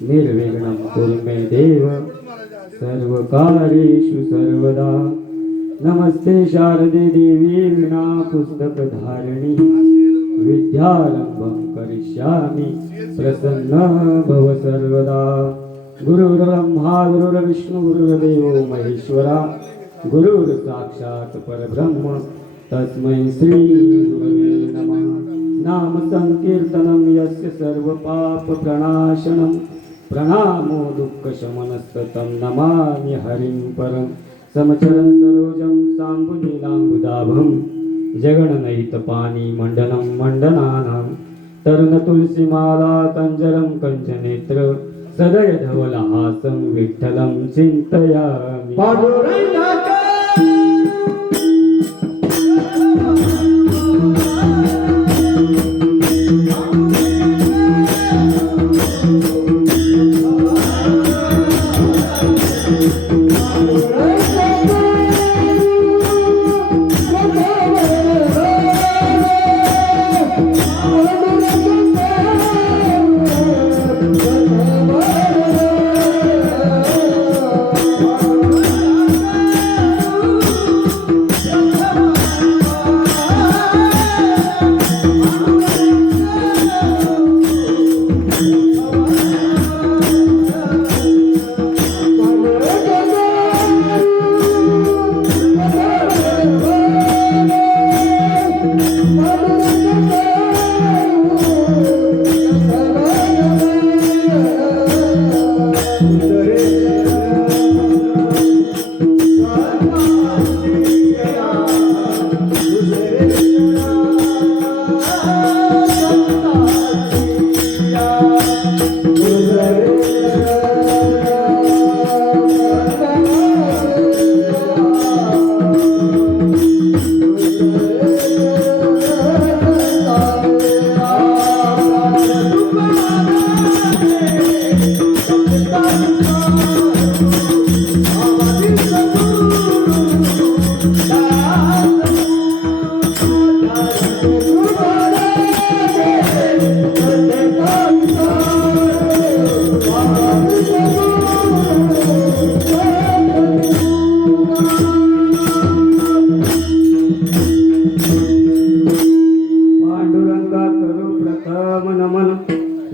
निर्विघ्नं कुरु मे देव सर्वकार्येषु सर्वदा। नमस्ते शारदे देवी वीणा पुस्तकधारिणी विद्यारंभं करिष्यामि प्रसन्न भव सर्वदा। गुरुर्ब्रह्मा गुरुर्विष्णु गुरुर्देवो महेश्वरा गुरुर्साक्षात् परब्रह्म तस्मै श्री गुरवे नमः। नाम संकीर्तनं यस्य सर्वपापप्रणाशनं प्रणामो दुःखशमनस्ततं नमामि हरिं परं। समचरं सरोजं साम्बुनीलाम्बुदाभं जगन्नहितपानी मण्डनं मण्डनानां तरुणतुलसीमाला तञ्जरं कञ्चनेत्र सदय धवलहासं विठ्ठलं चिन्तयामि।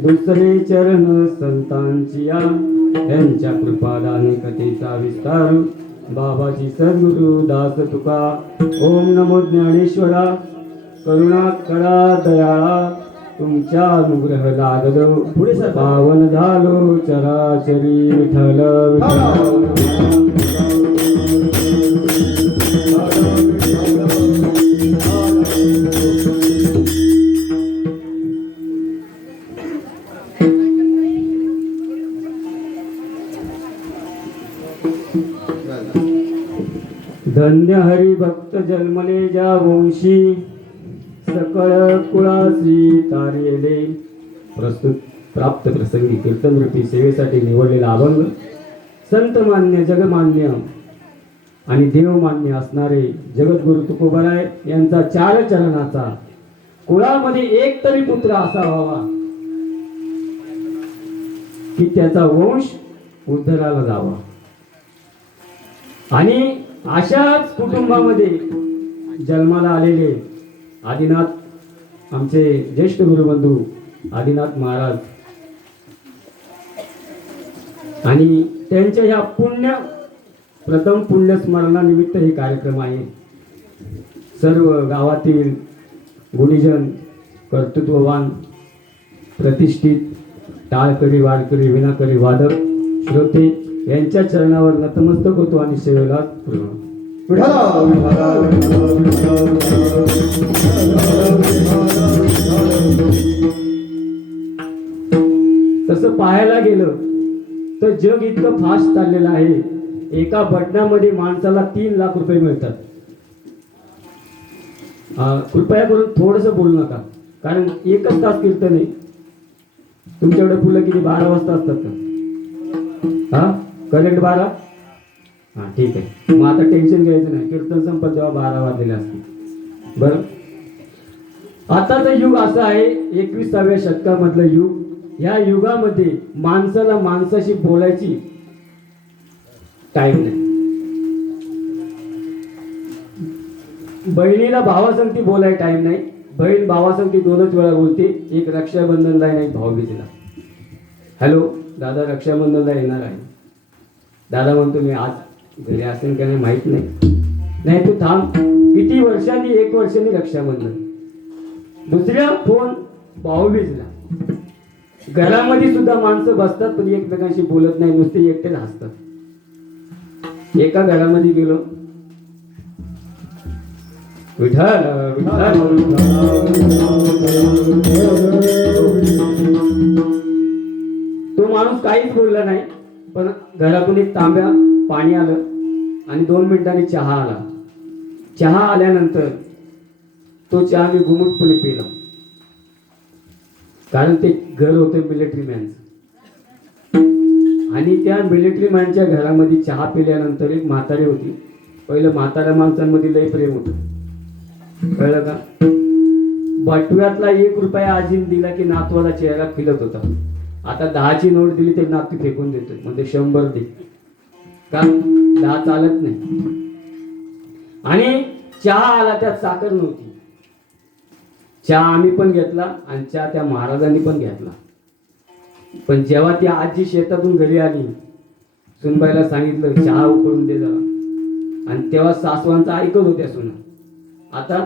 दुसरे चरण संतांची या त्यांच्या कृपादाने कथेचा विस्तार बाबाजी सद्गुरु दास तुका। ओम नमो ज्ञानेश्वरा करुणा करा दयाळा तुमच्या अनुग्रह लागलो पुढे पावन झालो चराचरी विठ्ठल धन्य हरी भक्त जन्मले ज्या वंशी सकळ कुळासी तारेले। प्रस्तुत प्राप्त प्रसंगी कीर्तनरूपी सेवेसाठी निवडलेला अभंग संतमान्य जगमान्य आणि देवमान्य असणारे जगद्गुरु तुकोबाराय यांचा 4 चरणाचा कुळामध्ये एक तरी पुत्र असा व्हावा की त्याचा वंश उद्धराला जावा। आणि अशाच कुटुंबामध्ये जन्माला आलेले आदिनाथ आमचे ज्येष्ठ गुरुबंधू आदिनाथ महाराज आणि त्यांच्या ह्या प्रथम पुण्यस्मरणानिमित्त हे कार्यक्रम आहे। सर्व गावातील गुणीजन कर्तृत्ववान प्रतिष्ठित टाळकरी वारकरी विनाकरी वादक श्रोते यांच्या चरणावर नतमस्तक होतो आणि सेवेला तसं पाहायला गेलं तर जग इतकं फास्ट चाललेलं आहे। एका बटनामध्ये माणसाला 3 लाख रुपये मिळतात। कृपया करून थोडंसं बोलू नका कारण 1 तास कीर्तन आहे। तुमच्याकडे फुलं किती 12 वाजता असतात का? हा करेक्ट 12? हा ठीक आहे। मग आता टेन्शन घ्यायचं नाही, कीर्तन संपत जेव्हा 12 वाजलेले असतील। बरं आताचं युग असं आहे 21व्या शतकामधलं युग या युगामध्ये माणसाला माणसाशी बोलायची टाइम नाही. बहिणीला भावासंगती बोलायला टाइम नाही. बहीण भावासंगती 2च वेळा बोलते, एक रक्षाबंधनला आणि एक भाऊबीजेला. हॅलो दादा, रक्षाबंधनला येणार आहे. दादा म्हणतो मी आज घरी असेल का नाही माहित नाही. नाही तू थांब, किती वर्षांनी, 1 वर्षांनी रक्षाबंधन. दुसऱ्या फोन भाऊबीजला. घरामध्ये सुद्धा माणसं बसतात पण एकमेकांशी बोलत नाही, नुसते एकटेच हसतात. एका घरामध्ये गेलो, विठ्ठल विठ्ठल, तो माणूस काहीच बोलला नाही, पण घरातून एक तांब्या पाणी आलं आणि 2 मिनिटांनी चहा आला. चहा आल्यानंतर तो चहा मी गुमुटपणे पिला, कारण ते घर होतं मिलिटरी मॅनचं. आणि त्या मिलिटरी मॅनच्या घरामध्ये चहा पिल्यानंतर एक म्हातारी होती. पहिलं म्हाताऱ्या माणसांमध्ये लय प्रेम होतं, कळलं का. बटव्यातला 1 रुपया आजीने दिला की नातवाला चेहरा फिरत होता. आता 10ची नोट दिली ते नातू फेकून देतो, म्हणजे 100 दे, का 10 चालत नाही. आणि चहा आला, त्यात साखर नव्हती. चहा आम्ही पण घेतला आणि चहा त्या महाराजांनी पण घेतला. पण जेव्हा ती आजी शेतातून घरी आली, सुनबाईला सांगितलं चहा उकळून दे जरा, आणि तेव्हा सासवांचं ऐकत होत्या सुना. आता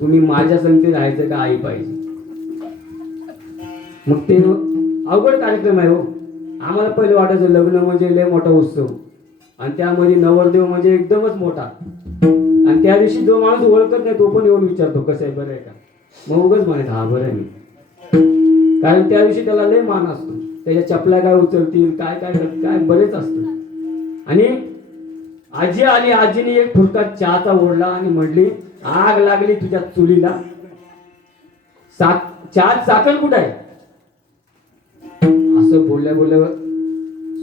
तुम्ही माझ्या संगती राहायचं का आई पाहिजे. मग ते अवघड कार्यक्रम आहे हो. आम्हाला पहिले वाटायचं लग्न म्हणजे लय मोठा उत्सव, आणि त्यामध्ये नवरदेव म्हणजे एकदमच मोठा. आणि त्या दिवशी जो माणूस ओळखत नाही तो पण येऊन विचारतो कसं आहे, बरं आहे का. मग उगाच म्हणायचं हा बरं आहे मी, कारण त्या दिवशी त्याला लय मान असतो. त्याच्या चपल्या काय उचलतील, काय काय काय बरेच असतं. आणि आजी आली, आजीने एक फुलका चहाचा ओढला आणि म्हटली आग लागली तुझ्या चुलीला, चहात साखर कुठं आहे. असं बोलल्या बोलल्यावर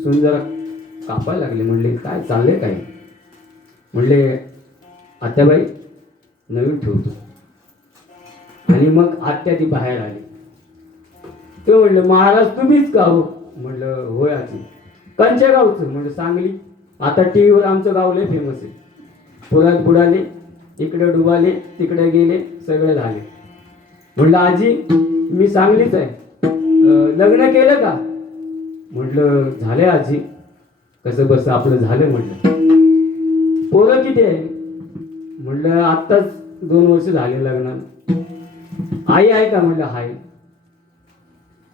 सुन जरा कापायला लागले. म्हणले काय चाललंय काय. म्हणले आत्याबाई नवीन ठेवतो. आणि मग आत्या ती बाहेर आली. ते म्हणलं महाराज तुम्हीच का हो. म्हणलं होय आजी. कंच्या गावचं. म्हणलं सांगली. आता टीव्हीवर आमचं गाव लय फेमस आहे. पुरात बुडाले, इकडे डुबाले, तिकडे गेले, सगळे झाले. म्हणलं आजी मी सांगलीच आहे, लग्न केलं का. म्हटलं झालंय आजी. कसं बस आपलं झालं. म्हटलं पोरं किती आहे. म्हटलं आत्ताच 2 वर्ष झाले लग्नाला. आई आहे का. म्हटलं हाय.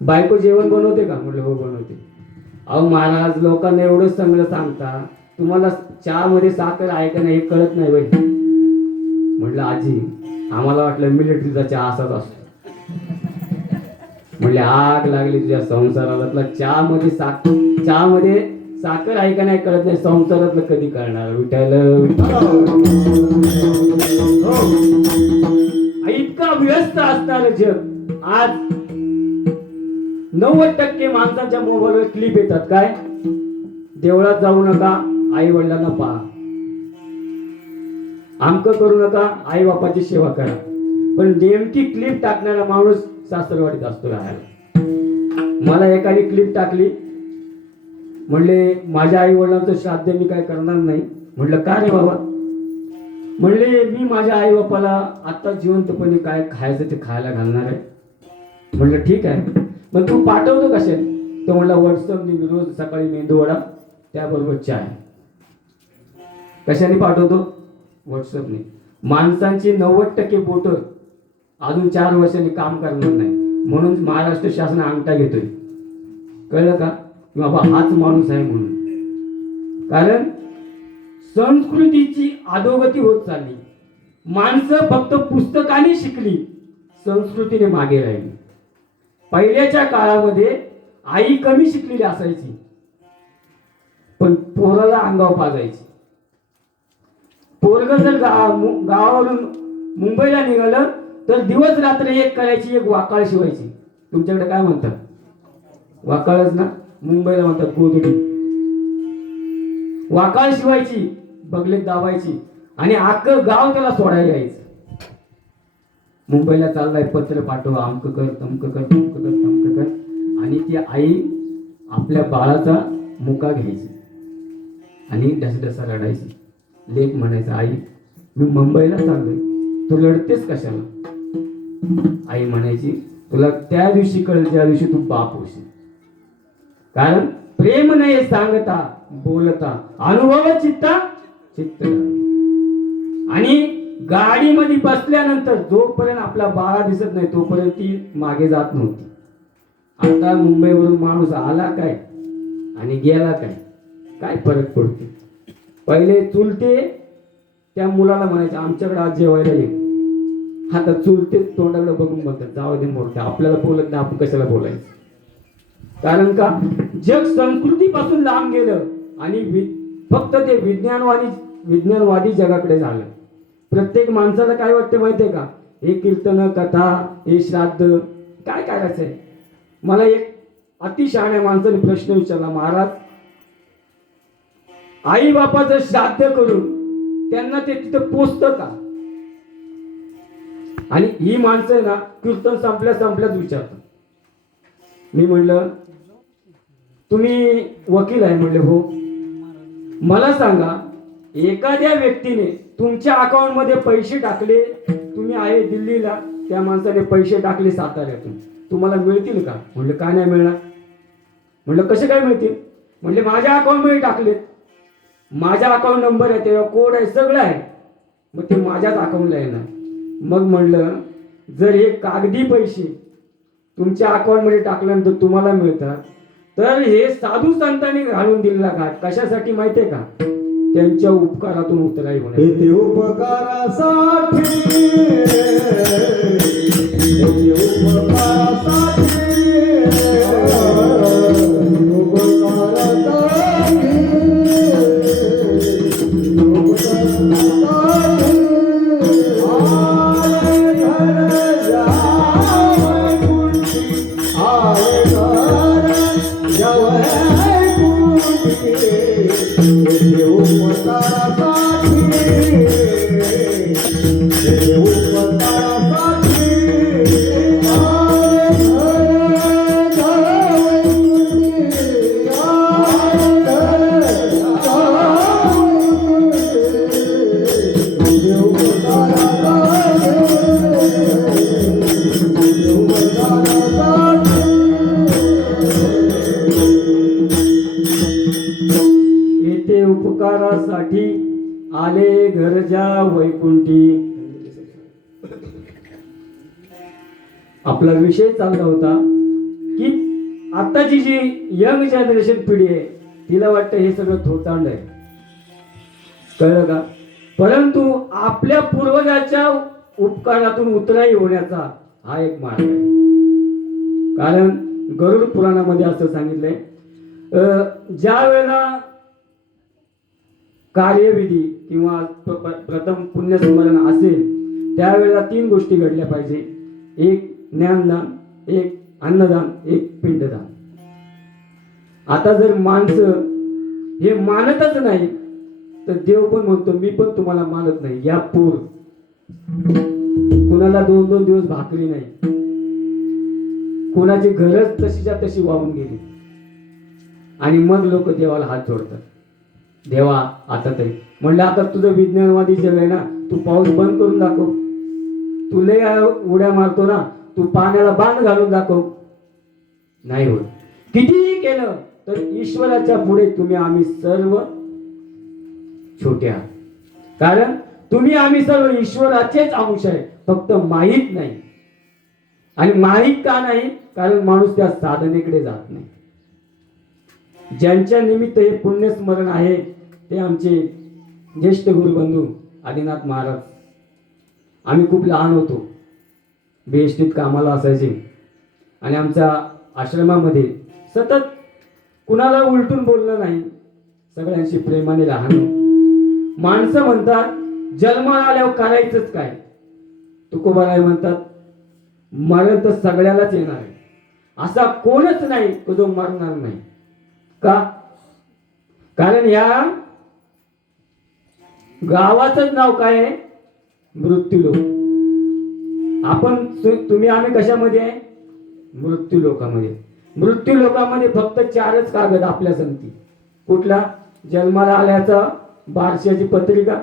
बायको जेवण बनवते का. म्हटलं हो बनवते. अहो महाराज लोकांना एवढं चांगलं सांगता, तुम्हाला चहा मध्ये साखर आहे का नाही हे कळत नाही बाई. म्हटलं आजी आम्हाला वाटलं मिलिटरीचा चहा असाच असतो. म्हणले आग लागली तुझ्या संसाराला. चहामध्ये साखर आहे का नाही कळत नाही, संसारातलं कधी करणार. विठ्ठल इतका व्यस्त असणार जग. आज 90% माणसांच्या मोबाईलवर क्लिप येतात. काय देवळात जाऊ नका, आई वडिलांना पहा. आमकं करू नका, आई बापाची सेवा करा. पण नेमकी क्लिप टाकणारा माणूस सासरवाडीत असतो राहायला. मला एकाने क्लिप टाकली. म्हणले माझ्या आई वडिलांचं श्राद्ध मी काय करणार नाही. म्हटलं का रे बाबा. म्हणले मी माझ्या आई बापाला आता जिवंतपणे काय खायचं ते खायला घालणार आहे. म्हटलं ठीक आहे, मग तू पाठवतो कशा. तो म्हणला व्हॉट्सअपने. मी रोज सकाळी मेंदूवडा त्याबरोबर चाय. कशाने पाठवतो. व्हॉट्सअपने. माणसांची 90% बोट अजून 4 वर्षांनी काम करणार नाही, म्हणून महाराष्ट्र शासन अंगठा घेतोय. कळलं का की बाबा हाच माणूस आहे म्हणून. कारण संस्कृतीची अधोगती होत चालली. माणसं फक्त पुस्तकाने शिकली, संस्कृतीने मागे राहिली. पहिल्याच्या काळामध्ये आई कमी शिकलेली असायची, पण पोराला अंगावर पाजायची. पोरग जर गावावरून मुंबईला निघालं तर दिवस रात्र एक करायची, एक वाकाळ शिवायची. तुमच्याकडे काय म्हणतात. वाकाळच ना. मुंबईला म्हणतात गोधडी. वाकाळ शिवायची, बगलेत दाबायची आणि अख्खं गाव त्याला सोडायला यायचं. मुंबईला चाललाय पत्र पाठव, अमक कर तमक कर तमक कर तमक कर. आणि ती आई आपल्या बाळाचा मुका घ्यायची आणि ढसढसा रडायची. लेक म्हणायचा, आई मी मुंबईला चाललोय, तू रडतेस कशाला? आई म्हणायची, तुला त्या दिवशी कळेल ज्या दिवशी तू बाप होशील. कारण प्रेम नाही सांगता बोलता, अनुभव चित्ता चित्त. आणि गाडीमध्ये बसल्यानंतर जोपर्यंत आपला बाळा दिसत नाही तोपर्यंत ती मागे जात नव्हती. आता मुंबईवरून माणूस आला काय आणि गेला काय, काय फरक पडतो? पहिले चुलते त्या मुलाला म्हणायचे, आमच्याकडे आज जेवायला ये. आता चुलते तोंडाकडे बघून म्हणतात, जाऊ दे मोठे, आपल्याला बोलत नाही, आपण कशाला बोलायचं? कारण का जग संस्कृतीपासून लांब गेलं आणि फक्त ते विज्ञानवादी जगाकडे झालं. प्रत्येक माणसाला काय वाटतं माहितीये का, हे कीर्तन कथा, हे श्राद्ध, काय करायचंय? मला एक अतिशहाण्या माणसाने प्रश्न विचारला, महाराज आई बापाचं श्राद्ध करून त्यांना ते तिथं पोचतं का? आणि ही माणसं आहे ना, कीर्तन संपल्याच विचारतात. मी म्हणलं, तुम्ही वकील आहे? म्हणले हो. मला सांगा, एखाद्या व्यक्तीने तुमच्या अकाउंट मध्ये पैसे टाकले, तुम्ही आहे दिल्लीला, त्या माणसाने पैसे टाकले साताऱ्यातून, तुम्हाला मिळतील का? म्हणलं काय नाही मिळणार. म्हणलं कसे काय मिळतील? म्हणले माझ्या अकाउंट मध्ये टाकले, माझ्या अकाउंट नंबर आहे, तेव्हा कोड आहे, सगळं आहे, मग ते माझ्याच अकाउंटला येणार. मग म्हणलं, जर हे कागदी पैसे तुमच्या अकाउंट मध्ये टाकल्यानंतर तुम्हाला मिळतात, तर हे साधू संतांनी घालून दिलेला घाट कशासाठी माहितीये का? त्यांच्या उपकारातून उतराई होणे. ते उपकारासाठी उपकारासाठी आले घरच्या वैकुंठी. आपला विषय चालला होता की आताची जी यंग जनरेशन पिढी आहे तिला वाटतं हे सगळं थोतांड आहे, कळलं का? परंतु आपल्या पूर्वजाच्या उपकारातून उतराई होण्याचा हा एक मार्ग आहे. कारण गरुड पुराणामध्ये असं सांगितलंय, ज्या वेळेला कार्यविधी किंवा प्रथम पुण्यस्मरण असेल त्यावेळेला 3 गोष्टी घडल्या पाहिजे. एक ज्ञानदान, एक अन्नदान, एक पिंडदान. आता जर माणसं हे मानतच नाही तर देव पण म्हणतो मी पण तुम्हाला मानत नाही, या पूर. कुणाला 2-2 दिवस भाकरी नाही, कुणाची घरच तशीच्या तशी वाहून गेली आणि मग लोक देवाला हात जोडतात. देवा आता तरी, म्हणलं आता तुझं विज्ञानवादी जग आहे ना, तू पाऊस बंद करून दाखव, तू लय उड्या मारतो ना, तू पाण्याला बांध घालून दाखव. नाही होत. कितीही केलं तर ईश्वराच्या पुढे तुम्ही आम्ही सर्व छोटे आहात. कारण तुम्ही आम्ही सर्व ईश्वराचेच अंश आहे, फक्त माहीत नाही. आणि माहीत का नाही? कारण माणूस त्या साधनेकडे जात नाही. ज्यांच्या निमित्त हे पुण्यस्मरण आहे ते आमचे ज्येष्ठ गुरुबंधू आदिनाथ महाराज. आम्ही खूप लहान होतो, बेष्टीत कामाला असायचे आणि आमच्या आश्रमामध्ये सतत कुणाला उलटून बोलणं नाही, सगळ्यांशी प्रेमाने राहणं. माणसं म्हणतात जन्माला आल्यावर करायचंच काय? तुकोबाराय म्हणतात मरण तर सगळ्यालाच येणार आहे, असा कोणच नाही तो जो मरणार नाही. का? कारण या गावाचं नाव काय आहे? मृत्यूलोक. आपण तुम्ही आम्ही कशामध्ये आहे? मृत्यूलोकामध्ये. मृत्यू लोकामध्ये फक्त 4च कागद आपल्या संगती. कुठला? जन्माला आल्याचा बारशाची पत्रिका,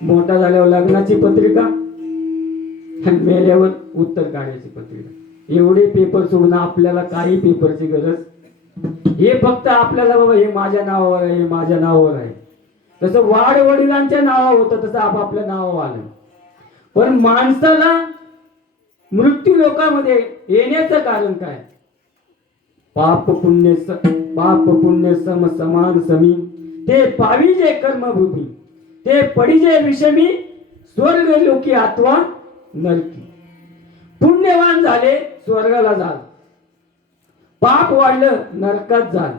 मोठा झाल्यावर लग्नाची पत्रिका आणि मेल्यावर उत्तर काढायची पत्रिका. एवढे पेपर सोडून आपल्याला काही पेपरची गरज. हे फक्त आपल्याला बाबा हे माझ्या नावावर आहे, हे माझ्या नावावर आहे. तसं वाड वडिलांच्या नावावर होतं तसं आपापल्या नावावर आलं. पण माणसाला मृत्यू लोकामध्ये येण्याचं कारण काय? पाप पुण्य सम समान समी, ते पाविजे कर्मभूमी, ते पडिजे विषमी, स्वर्ग लोकी अथवा नरकी. पुण्यवान झाले स्वर्गाला जाल, पाप वाढलं नरकात जाल.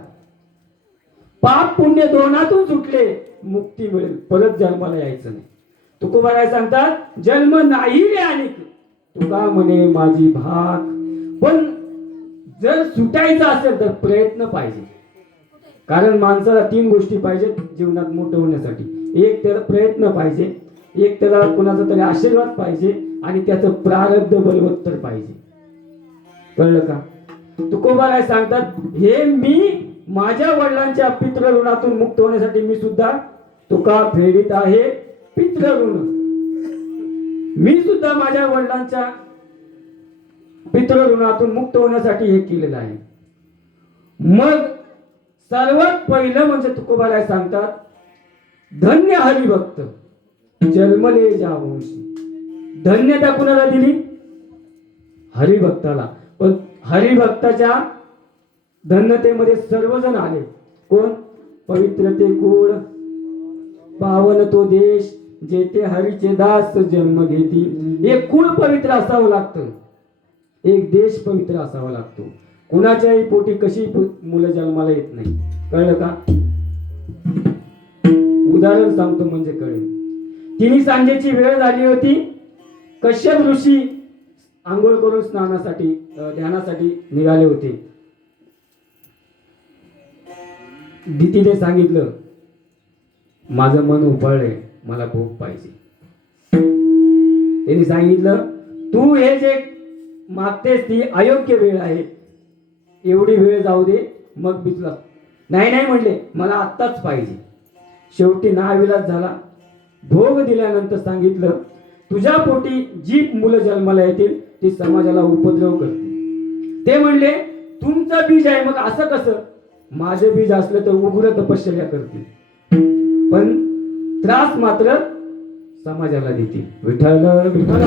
पाप पुण्य दोनातून सुटले मुक्ती मिळेल, परत जन्माला यायचं नाही. तुकोबाराय सांगतात जन्म नाही रे अनेक, तुका म्हणे माझी भाग. पण जर सुटायचं असेल तर प्रयत्न पाहिजे. कारण माणसाला 3 गोष्टी पाहिजेत जीवनात मोठं होण्यासाठी. एक त्याला प्रयत्न पाहिजे, एक त्याला कोणाचा तरी आशीर्वाद पाहिजे, आणि त्याचं प्रारब्ध बलवत्तर पाहिजे. कळलं का? तुकोबाराय सांगतात हे मी माझ्या वडिलांच्या पितृ ऋणातून मुक्त होण्यासाठी मी सुद्धा तुका फेडीत आहे पितृ ऋण. मी सुद्धा माझ्या वडिलांच्या पितृ ऋणातून मुक्त होण्यासाठी हे केलेलं आहे. मग सर्वात पहिलं म्हणजे तुकोबाराय सांगतात धन्य हरिभक्त जन्मले ज्या वंशी. धन्यता कुणाला दिली? हरिभक्ताला. पण हरिभक्ताच्या धन्यतेमध्ये सर्वजण आले. कोण? पवित्र ते कुळ, पावन तो देश, जेथे हरीचे दास जन्म घेती. एक कुळ पवित्र असावं लागतं, एक देश पवित्र असावा लागतो. कुणाच्याही पोटी कशी मुलं जन्माला येत नाही. कळलं का? उदाहरण सांगतो म्हणजे कळेल. 3 सांजेची वेळ झाली होती. कश्यप ऋषी आंघोळ करून स्नानासाठी ध्यानासाठी निघाले होते. दितीने सांगितलं माझं मन उफाळलंय, मला भूक पाहिजे. त्यांनी सांगितलं तू हे जे मागतेस ती अयोग्य वेळ आहे, एवढी वेळ जाऊ दे मग मी तुला. नाही म्हणले, मला आत्ताच पाहिजे. शेवटी नाविलाज झाला. भोग दिल्यानंतर सांगितलं तुझ्या पोटी जी मुलं जन्माला येतील ती समाजाला उपद्रव करतील. ते म्हणले तुमचं बीज आहे, मग असं कसं? माझं बीज असलं तर उग्र तपश्चर्या करतील, पण त्रास मात्र समाजाला देतील. विठ्ठल विठ्ठल.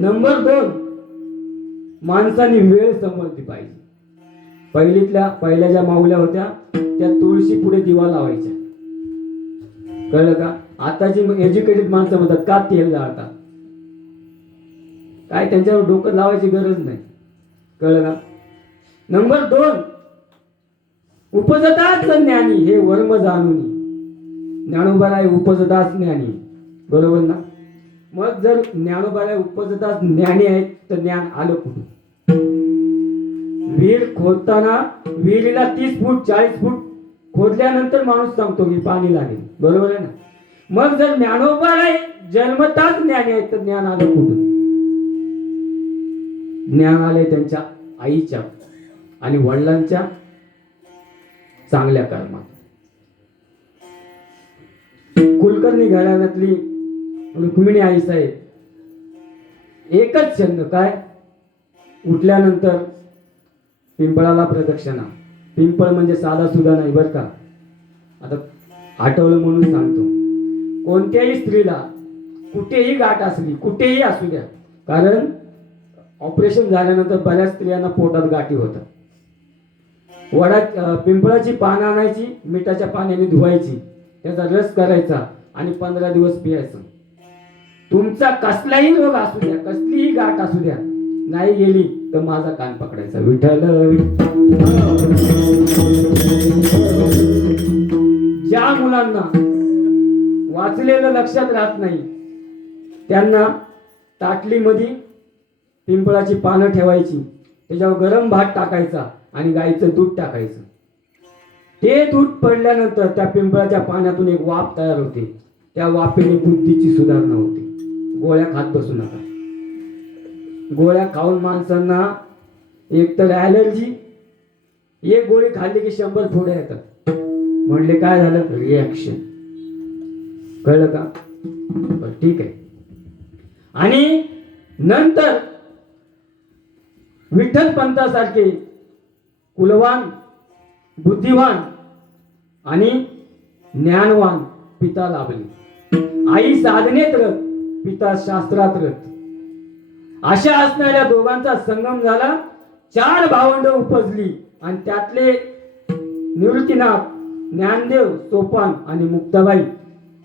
नंबर 2, माणसाने वेळ समजली पाहिजे. पहिल्या ज्या माऊल्या होत्या त्या तुळशी पुढे दिवा लावायच्या. कळलं का? आताची एज्युकेटेड माणसं म्हणतात का तेल जाळतात. काय त्यांच्यावर डोकं लावायची गरज नाही. कळलं का? नंबर 2, उपजताच ज्ञानी हे वर्म जाणूनी. ज्ञानोबाराय उपजताच ज्ञानी. बरोबर ना? मग जर ज्ञानोबाराय उपजताच ज्ञानी आहेत तर ज्ञान आलं कुठून? विहीर खोदताना विहिरीला 30 फूट 40 फूट खोदल्यानंतर माणूस सांगतो की पाणी लागेल. बरोबर आहे ना? मग जर ज्ञानोबाराय जन्मताच ज्ञानी आहेत तर ज्ञान आलं कुठून? ज्ञान आले त्यांच्या आईच्या आणि वडिलांच्या चांगल्या कर्मात. कुलकर्णी घराण्यातली रुक्मिणी आई साहेब एकच छंद काय? उठल्यानंतर पिंपळाला प्रदक्षिणा. पिंपळ म्हणजे साधा सुद्धा नाही बरं का. आता आठवलं म्हणून सांगतो. कोणत्याही स्त्रीला कुठेही गाठ असली, कुठेही असू द्या, कारण ऑपरेशन झाल्यानंतर बऱ्याच स्त्रियांना पोटात गाठी होतात. पिंपळाची पानं आणायची, मिठाच्या पाण्याने धुवायची, त्याचा रस करायचा आणि 15 दिवस पियायचं. तुमचा कसलाही रोग असू द्या, कसलीही गाठ असू द्या, नाही गेली तर माझा कान पकडायचा. विठ्ठल. ज्या मुलांना वाचलेलं लक्षात राहत नाही त्यांना ताटलीमध्ये पिंपळाची पानं ठेवायची, त्याच्यावर गरम भात टाकायचा आणि गाईचं दूध टाकायचं. ते दूध पडल्यानंतर त्या पिंपळाच्या पाण्यातून एक वाफ तयार होते. त्या वाफेने बुद्धीची सुधारणा होते. गोळ्या खात बसू नका. गोळ्या खाऊन माणसांना एक तर ॲलर्जी, एक गोळी खाल्ली की 100 फोड्या येतात. म्हणले काय झालं? रिॲक्शन. कळलं का? बरं, ठीक आहे. आणि नंतर विठ्ठल पंतासारखे कुलवान, बुद्धिवान आणि ज्ञानवान पिता लाभले. आई साधनेत रत, पिता शास्त्रात रत. अशा असणाऱ्या दोघांचा संगम झाला. 4 भावंड उपजली आणि त्यातले निवृत्तीनाथ, ज्ञानदेव, सोपान आणि मुक्ताबाई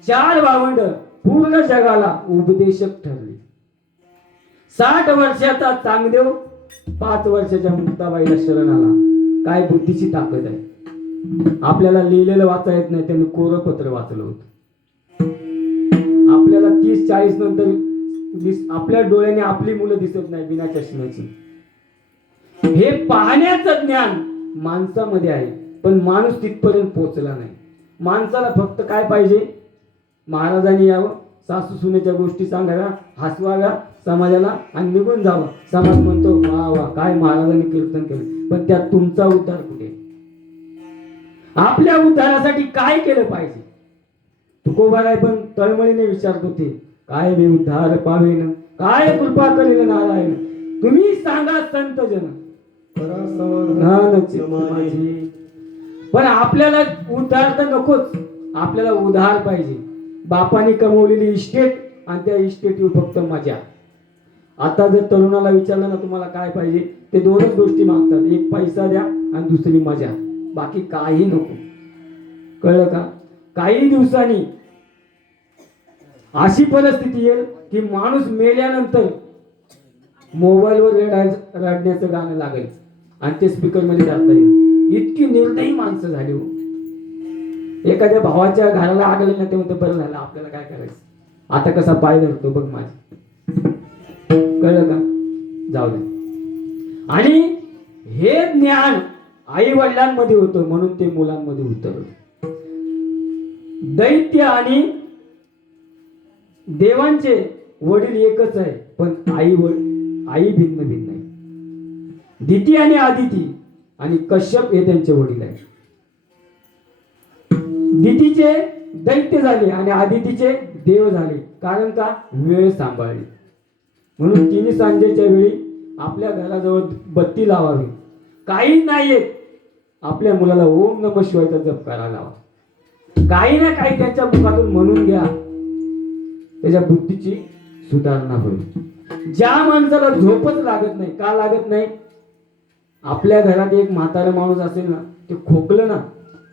4 भावंड पूर्ण जगाला उपदेशक ठरले. 60 वर्षाचा चांगदेव 5 वर्षाच्या मुक्ताबाईला शरण आला. काय बुद्धीची ताकद आहे. आपल्याला लिहिलेलं वाचा येत नाही, त्यांनी कोरं पत्र वाचलं होतं. आपल्याला 30-40 नंतर आपल्या डोळ्याने आपली मुलं दिसत नाही बिना चष्म्याची. हे पाहण्याचं ज्ञान माणसामध्ये आहे, पण माणूस तिथपर्यंत पोहोचला नाही. माणसाला फक्त काय पाहिजे? महाराजांनी यावं, सासू सुनेच्या गोष्टी सांगाव्या, हसवाव्या समाजाला आणि निघून जावं. समाज म्हणतो वा वा काय महाराजांनी कीर्तन केलं, पण त्यात तुमचा उद्धार कुठे? आपल्या उद्धारासाठी काय केलं पाहिजे? तुकोबाराय पण तळमळीने विचारत होते, काय मी उद्धार पावेन, काय कृपा करेल नारायण, तुम्ही सांगा संत जन. पण आपल्याला उद्धार तर नकोच, आपल्याला उधार पाहिजे. बापाने कमवलेली इस्टेट आणि त्या इस्टेटवर फक्त मजा. आता जर तरुणाला विचारलं ना तुम्हाला काय पाहिजे, ते 2च गोष्टी मागतात, एक पैसा द्या आणि दुसरी मजा, बाकी काही नको. कळलं का? काही दिवसांनी अशी परिस्थिती येईल की माणूस मेल्यानंतर मोबाईलवर रडण्याचं गाणं लागेल आणि ते स्पीकर मध्ये जाता येईल. इतकी निर्दयी माणसं झाली हो. एखाद्या भावाच्या घराला आग आली ना ते म्हणते बरं झालं, आपल्याला काय करायचं, आता कसा पाय धरतो बघ माझी. कळलं का? जाऊ दे. आणि हे ज्ञान आई वडिलांमध्ये होतं म्हणून ते मुलांमध्ये उतरलं. दैत्य आणि देवांचे वडील एकच आहे, पण आई भिन्न भिन्न आहे. दिती आणि आदिती आणि कश्यप हे त्यांचे वडील आहेत. दितीचे दैत्य झाले आणि आदितीचे देव झाले. कारण का? वेळ सांभाळली. म्हणून तिन्ही सांजेच्या वेळी आपल्या घराजवळ बत्ती लावावी. काही नाहीये, आपल्या मुलाला ओम नमः शिवायचा जप करायला लावा. काही ना काही त्यांच्या मुखातून म्हणून घ्या, त्याच्या बुद्धीची सुधारणा होईल. ज्या माणसाला झोपच लागत नाही, का लागत नाही? आपल्या घरात एक म्हातारा माणूस असेल ना, ते खोकलं ना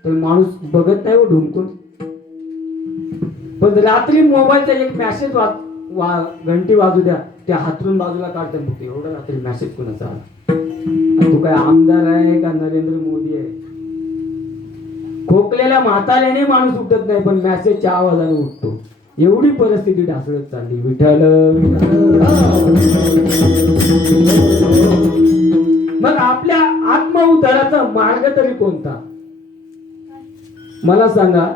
तर माणूस बघत नाही व ढुंकून. पण रात्री मोबाईलचा एक मेसेज घंटी वाजू द्या, त्या हातरून बाजूला काढतात. मग एवढा रात्री मेसेज कोणाचा आला? तू काय आमदार आहे का नरेंद्र मोदी आहे? खोकलेल्या म्हाताऱ्याने माणूस उठत नाही, पण मेसेजच्या आवाजाने उठतो. एवढी परिस्थिती ढासळत चालली. विठ्ठल मग आपल्या आत्म उद्धाराचा मार्ग तरी कोणता? मला सांगा.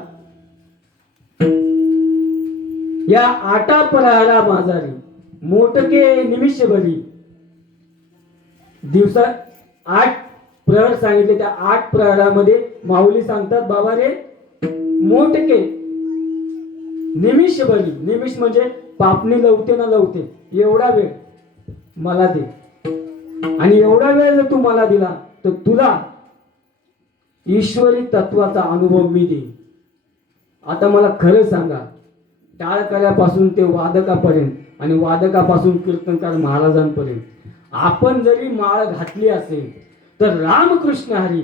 या 8 प्रहरा माझारी मोटके निमिष भरी. दिवसात 8 प्रहर सांगितले. त्या 8 प्रहरामध्ये माऊली सांगतात बाबा रे, मोटके निमिष भरी. निमिष म्हणजे पापणी लवते ना लवते, एवढा वेळ मला दे. आणि एवढा वेळ जर तू मला दिला तर तुला ईश्वरी तत्वाचा अनुभव मी देईन. आता मला खरं सांगा, टाळकऱ्यापासून ते वादकापर्यंत आणि वादकापासून कीर्तनकार महाराजांपर्यंत आपण जरी माळ घातली असेल तर रामकृष्ण हरी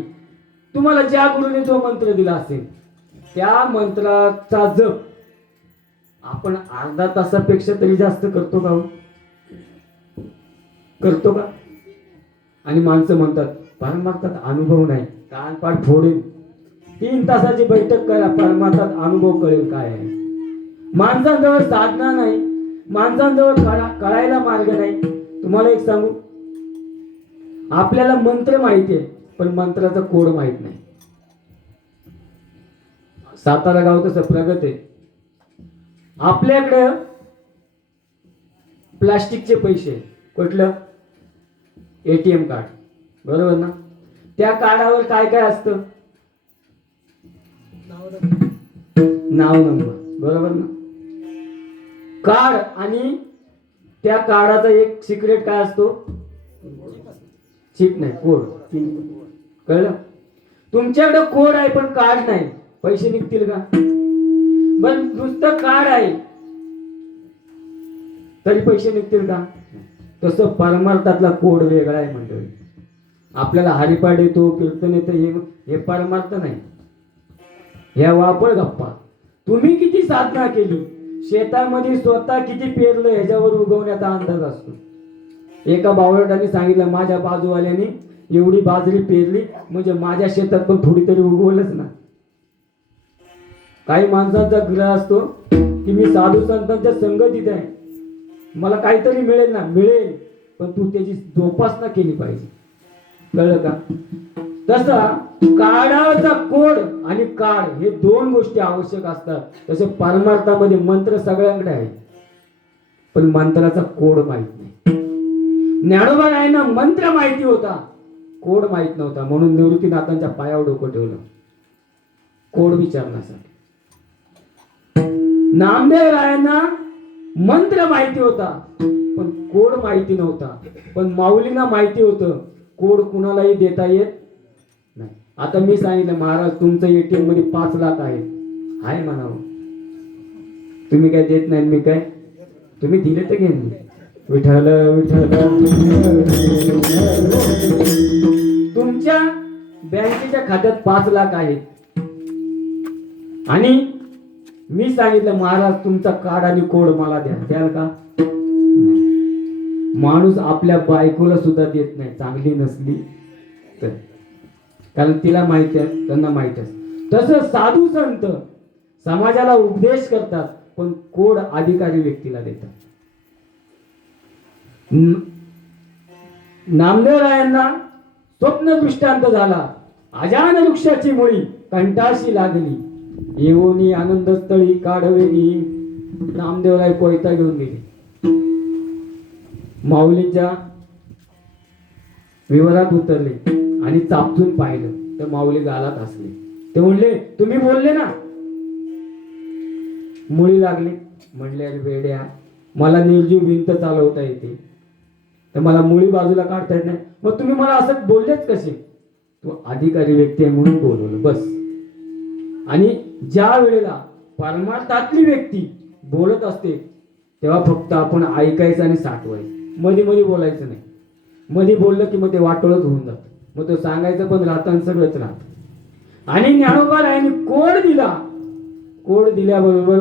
तुम्हाला ज्या गुरुने जो मंत्र दिला असेल त्या मंत्राचा जप आपण अर्धा तासापेक्षा तरी जास्त करतो का? करतो का? आणि माणसं म्हणतात परमार्थात अनुभव नाही, कानपाट फोडेल. 3 तासाची बैठक करा, परमार्थात अनुभव कळेल काय आहे. माणसांजवळ साधना नाही, माणसांजवळ कळायला मार्ग नाही. तुम्हाला एक सांगू, आपल्याला मंत्र माहिती आहे पण मंत्राचा कोड माहित नाही. सातारा गाव तसं प्रगत आहे. आपल्याकडे प्लास्टिकचे पैसे, कुठलं एटीएम कार्ड, बरोबर ना? त्या कार्डावर काय काय असतं? नाव नंबर, बरोबर ना? कार्ड आणि त्या कार्डाचा एक सिक्रेट काय असतो? चिप नाही, कोड. कळलं? तुमच्याकडे कोड आहे पण कार्ड नाही, पैसे निघतील का? पण नुसतं कार्ड आहे तरी पैसे निघतील का? तसं परमार्थातला कोड वेगळा आहे मंडळी. आपल्याला हरिपाठ येतो, कीर्तन येतं, हे परमार्थ नाही. ह्या वापळ गप्पा. तुम्ही किती साधना केली, शेतामध्ये स्वतः किती पेरलं ह्याच्यावर उगवण्याचा अंदाज असतो. एका बावळटाने सांगितलं, माझ्या बाजूवाल्याने एवढी बाजरी पेरली म्हणजे माझ्या शेतात पण थोडी तरी उगवलंच ना. काही माणसांचा ग्रह असतो की मी साधू संतांच्या संगतीत आहे, मला काहीतरी मिळेल ना. मिळेल, पण तू त्याची जोपासना केली पाहिजे. कळलं का? तसा कार्डाचा कोड आणि कार्ड हे दोन गोष्टी आवश्यक असतात. तसे परमार्थामध्ये मंत्र सगळ्यांकडे आहे, पण मंत्राचा कोड माहित नाही. ज्ञानोबा रायांना मंत्र माहिती होता, कोड माहित नव्हता. म्हणून निवृत्तीनाथांच्या पायावर डोकं ठेवलं कोड विचारण्यासाठी. नामदेव रायांना मंत्र माहिती होता पण कोड माहिती नव्हता. पण माऊलींना माहिती होतं कोड कुणालाही देता येत नाही. आता मी सांगितलं, महाराज तुमचं एटीएम मध्ये 5 लाख आहे, हाय म्हणावं. तुम्ही काय देत नाही, मी काय, तुम्ही दिले तर घेईन. विठ्ठल विठ्ठल. तुमच्या बँकेच्या खात्यात 5 लाख आहेत आणि मी सांगितलं, महाराज तुमचा कार्ड आणि कोड मला द्या, द्याल का? माणूस आपल्या बायकोला सुद्धा देत नाही, चांगली नसली तर, कारण तिला माहिती आहे, त्यांना माहिती आहे. तसं साधू संत समाजाला उपदेश करतात पण कोड अधिकारी व्यक्तीला देतात. नामदेव रायांना स्वप्न दृष्टांत झाला, अजान वृक्षाची मुळी कंठाशी लागली, येवोनी आनंद स्थळी काढवेली. नामदेवराय कोयता घेऊन गेले. माऊलींच्या विवरात उतरले आणि चापसून पाहिलं तर माऊली गालात हसले. ते म्हणले, तुम्ही बोलले ना मुळी लागली. म्हणले, अरे वेड्या, मला निर्जीव भिंत चालवता येते तर मला मुळी बाजूला काढता येत नाही, मग तुम्ही मला असं बोललेच कसे? तो अधिकारी व्यक्ती आहे म्हणून बोलवलं, बस. आणि ज्या वेळेला परमार्थातली व्यक्ती बोलत असते तेव्हा फक्त आपण ऐकायचं आणि साठवायचं, मध्ये मध्ये बोलायचं नाही. मध्ये बोललं की मग ते वाटोळच होऊन जातं, मग तो सांगायचं पण राहतं आणि सगळंच राहतं. आणि ज्ञानोबा रायांनी कोड दिला. कोड दिल्याबरोबर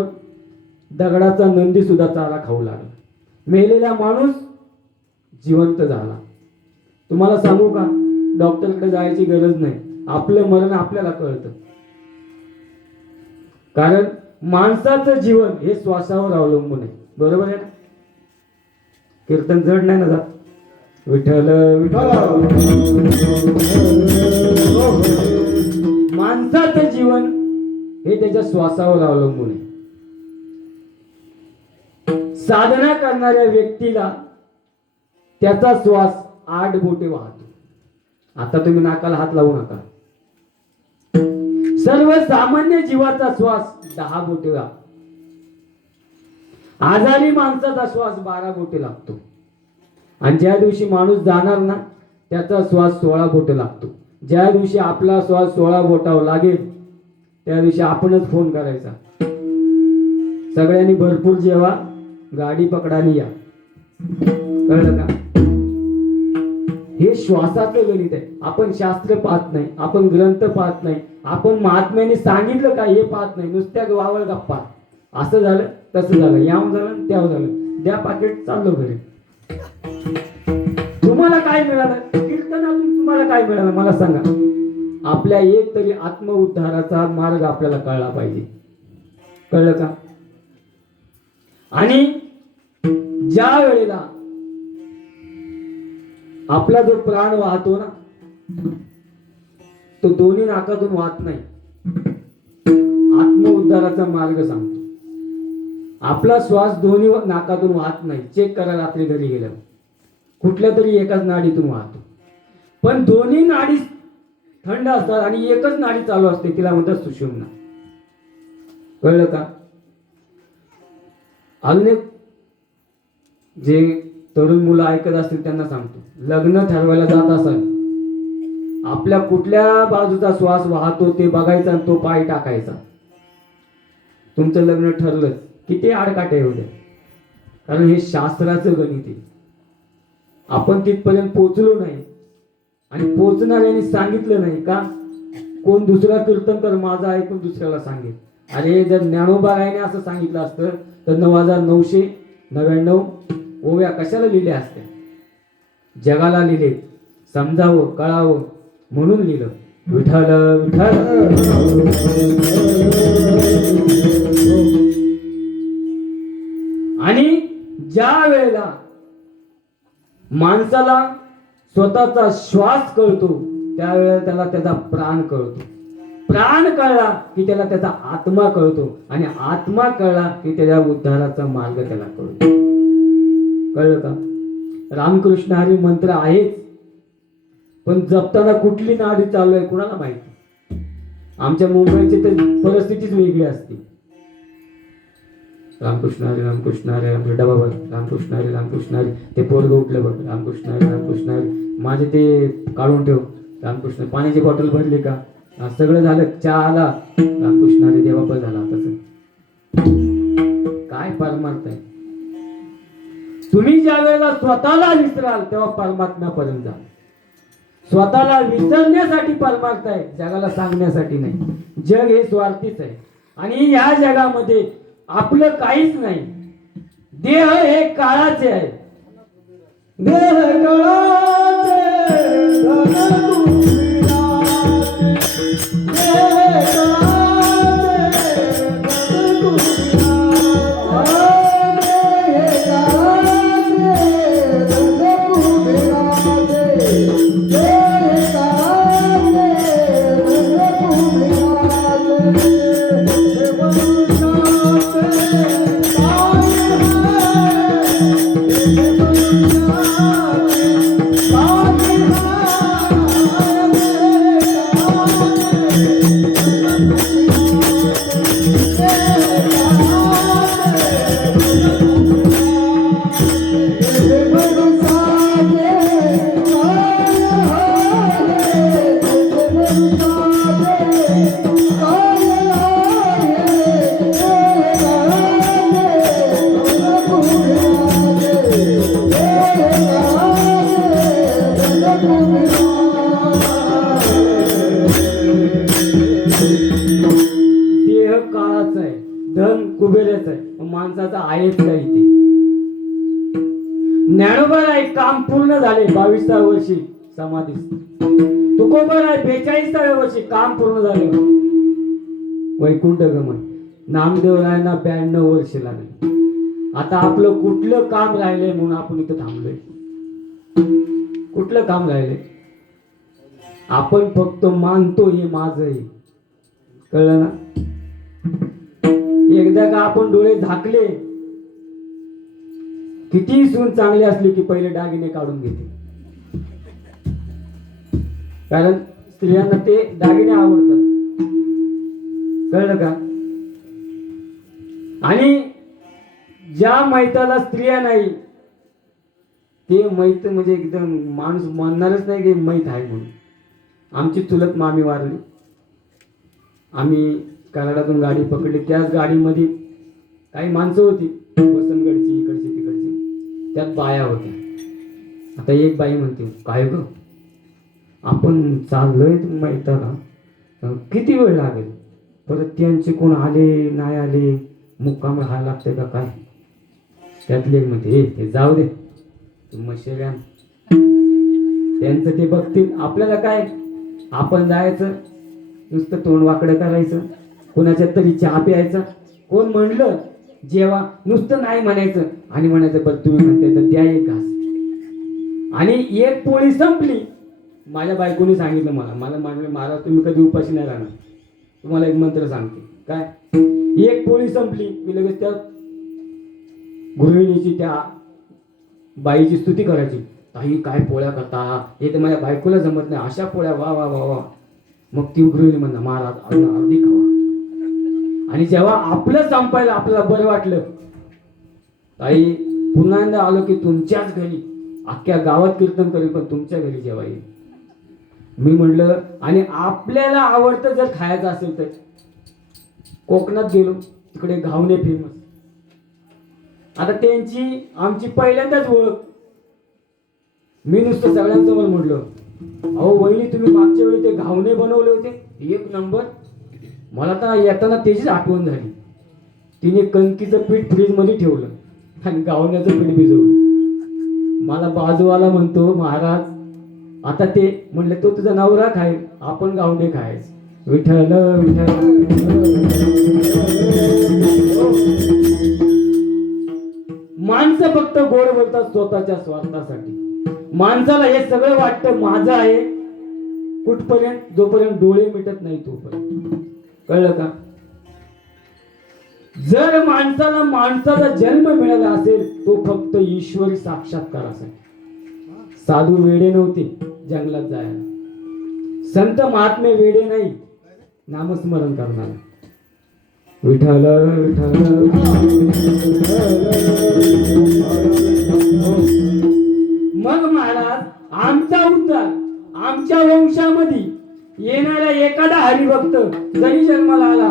दगडाचा नंदी सुद्धा चारा खाऊ लागला. मेलेला माणूस जिवंत झाला. तुम्हाला सांगू का, डॉक्टरकडे जायची गरज नाही, आपलं मरण आपल्याला कळतं. कारण माणसाचं जीवन हे श्वासावर अवलंबून आहे, बरोबर आहे ना? कीर्तन जड नाही ना जात? विठ्ठल विठ्ठल. माणसाचं जीवन हे त्याच्या श्वासावर अवलंबून आहे. साधना करणाऱ्या व्यक्तीला त्याचा श्वास 8 बोटे वाहतो. आता तुम्ही नाकाला हात लावू नका. सर्वसामान्य जीवाचा श्वास 10 बोटे लागतो. आजारी माणसाचा श्वास 12 बोटे लागतो. आणि ज्या दिवशी माणूस जाणार ना त्याचा श्वास 16 बोटे लागतो. ज्या दिवशी आपला श्वास 16 बोटावर लागेल त्या दिवशी आपणच फोन करायचा, सगळ्यांनी भरपूर जेवा, गाडी पकडानी या. कळलं का? हे श्वासाचं गणित आहे. आपण शास्त्र पाहत नाही, आपण ग्रंथ पाहत नाही, आपण महात्म्याने सांगितलं का हे पाहत नाही, नुसत्या वावळ गप्पा. असं झालं तसं झालं, याव झालं त्याव झालं, द्या पाकिट, चाललो घरी. तुम्हाला काय मिळालं कीर्तनातून? तुम्हाला काय मिळालं मला सांगा. आपल्या एक तरी आत्मउद्धाराचा मार्ग आपल्याला कळला पाहिजे. कळलं का? आणि ज्या वेळेला आपला जो प्राण वाहतो ना तो दोन्ही नाकातून वाहत नाही, आत्मउद्धाराचा मार्ग सांगतो. आपला श्वास दोन्ही नाकातून वाहत नाही. चेक करा रात्री घरी गेल्यावर कुठल्या तरी एकाच नाडीतून वाहतो. पण दोन्ही नाडी थंड असतात आणि एकच नाडी चालू असते, तिला म्हणतात सुषुम्ना. कळलं का? अजून एक जे तरुण मुलं ऐकत असतील त्यांना सांगतो, लग्न ठरवायला जात असाल, आपल्या कुठल्या बाजूचा श्वास वाहतो ते बघायचा आणि तो पाय टाकायचा. तुमचं लग्न ठरलं, किती आडकाटे होऊ द्या, कारण हे शास्त्राचं गणित आहे. आपण तिथपर्यंत पोचलो नाही आणि पोचणाऱ्यांनी सांगितलं नाही का, कोण दुसरा कीर्तनकर माझं ऐकून दुसऱ्याला सांगेल. अरे जर ज्ञानोबाने असं सांगितलं असतं तर 9999 ओव्या कशाला लिहिल्या असत्या? जगाला लिहिले, समजावं कळावं म्हणून लिहिलं. विठ्ठल विठ्ठल. आणि ज्या वेळेला माणसाला स्वतःचा श्वास कळतो त्यावेळेला त्याला त्याचा प्राण कळतो. प्राण कळला की त्याला त्याचा आत्मा कळतो आणि आत्मा कळला की त्याच्या उद्धाराचा मार्ग त्याला कळतो. कळलं का? रामकृष्ण हरी मंत्र आहेच, पण जपताना कुठली नाडी चालू आहे कुणाला माहिती. आमच्या मुंबईची तर परिस्थितीच वेगळी असते. रामकृष्ण हरी रामकृष्ण हरी रामकृष्ण डबा बघ, रामकृष्ण हरी रामकृष्ण हरी. ते पोरग उठलं बघ, रामकृष्ण हरी रामकृष्ण हरी. माझे ते काढून ठेव, रामकृष्ण. पाण्याची बॉटल भरली का? सगळं झालं, चहा आला, रामकृष्ण हरी. देवा पण झाला. तसं काय परमार्थ आहे? तुम्ही ज्या वेळेला स्वतःला विसराल तेव्हा परमात्म्यापर्यंत जा. स्वतःला विसरण्यासाठी परमार्थ आहे, जगाला सांगण्यासाठी नाही. जग हे स्वार्थीच आहे आणि या जगामध्ये आपलं काहीच नाही. देह हे काळाचे आहे. देह काळाचे, धन तुमिळाचे. देह काळाचे, धन तुमिळाचे. देह काळाचे, धन तुमिळाचे. देह काळाचे, धन तुमिळाचे. हे मनुष्याचे काय देह काळाचा आहे, धन कुबेराचं आहे, माणसाचा आहेच काही. ते ज्ञानोबर आहे, काम पूर्ण झाले 22व्या वर्षी समाधी. तुकोबर आहे 42व्या वर्षी काम पूर्ण झाले वैकुंठ गमन. नामदेव रायांना 92 वर्ष लागले. आता आपलं कुठलं काम राहिलंय म्हणून आपण इथं थांबलोय? कुठलं काम राहिलंय? आपण फक्त मानतो हे माझं आहे. कळलं ना? एकदा का आपण डोळे झाकले, किती सून चांगली असली की पहिले दागिने काढून घेते, कारण स्त्रियांना ते दागिने आवडतात. कळलं का? आणि ज्या मैताला स्त्रिया नाही ते मैत म्हणजे एकदम माणूस म्हणणारच नाही की मैत आहे म्हणून. आमची चुलत मामी वारली, आम्ही कराडातून गाडी पकडली. त्याच गाडीमध्ये काही माणसं होती, वसंतगडची, इकडची तिकडची, त्यात बाया होत्या. आता एक बाई म्हणते, काय ग आपण चाललोय मैताला, किती वेळ लागेल? परत त्यांचे कोण आले नाही आले, मुक्काम राहायला लागते का काय? त्यातले एक म्हणते, ते जाऊ दे मशेऱ्यान, त्यांचं ते बघतील, आपल्याला काय? आपण जायचं, नुसतं तोंड वाकडं करायचं, कोणाच्या तरी चहा प्यायचा, कोण म्हणलं जेव्हा नुसतं नाही म्हणायचं आणि म्हणायचं बरं तुम्ही म्हणते तर द्या एक घास. आणि एक पोळी संपली. माझ्या बायकोनी सांगितलं मला म्हणले महाराज तुम्ही कधी उपाशी नाही राहणार, तुम्हाला एक मंत्र सांगते. काय? एक पोळी संपली की लगेच त्या गृहिणीची, त्या बाईची स्तुती करायची. ताई काय पोळ्या करता, हे तर माझ्या बायकोला जमत नाही, अशा पोळ्या, वा वा वा वा. मग ती गृहिणी म्हणणार महाराज अर्धी खावा. आणि जेव्हा आपलं संपायला आपल्याला बरं वाटलं, ताई पुन्हा एकदा आलो की तुमच्याच घरी, अख्ख्या गावात कीर्तन करेल पण तुमच्या घरी जेव्हा येईल. मी म्हटलं आणि आपल्याला आवडतं जर खायचं असेल तर कोकणात गेलो, तिकडे घावणे फेमस. आता त्यांची आमची पहिल्यांदाच ओळख. मी नुसतं सगळ्यांसमोर म्हटलं, अहो वहिनी तुम्ही मागच्या वेळी ते घावणे बनवले होते, एक नंबर. मला तर येताना त्याचीच आठवण झाली. तिने कणकीचं पीठ फ्रीज मध्ये ठेवलं आणि घावण्याचं पीठ भिजवलं. मला बाजूवाला म्हणतो, महाराज आता ते म्हणले तो तुझा नवरा खाईल, आपण गावणे खायच. विठ्ठल माणसं फक्त गोड बोलतात स्वतःच्या स्वार्थासाठी. माणसाला हे सगळं वाटतं माझं आहे कुठपर्यंत, जोपर्यंत डोळे मिटत नाही तोपर्यंत. कळलं का? जर माणसाला माणसाचा जन्म मिळाला असेल तो फक्त ईश्वरी साक्षात्कारासाठी. साधू वेडे नव्हते जंगलात जायला, संत महात्मे वेडे नाही नामस्मरण करणार. विठ्ठल विठ्ठल. मग महाराज आमचा उद्धार, आमच्या वंशामध्ये येणारा एखादा हरिभक्त जरी जन्माला आला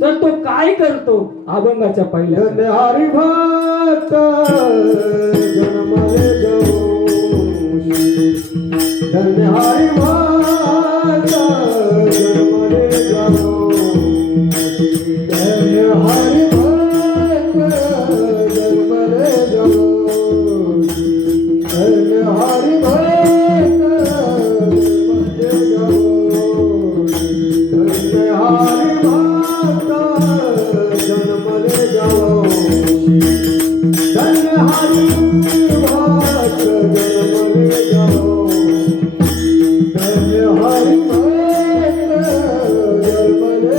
तर तो काय करतो? अभंगाच्या पहिल्या हरिभक्त जन्मले धन्य हरिभक्त जन्मले धन्य हरिभक्त जन्मले धन्य हरिभक्त धन्य हरिभक्त जन्मले धन्य हरिभक्त जन्मले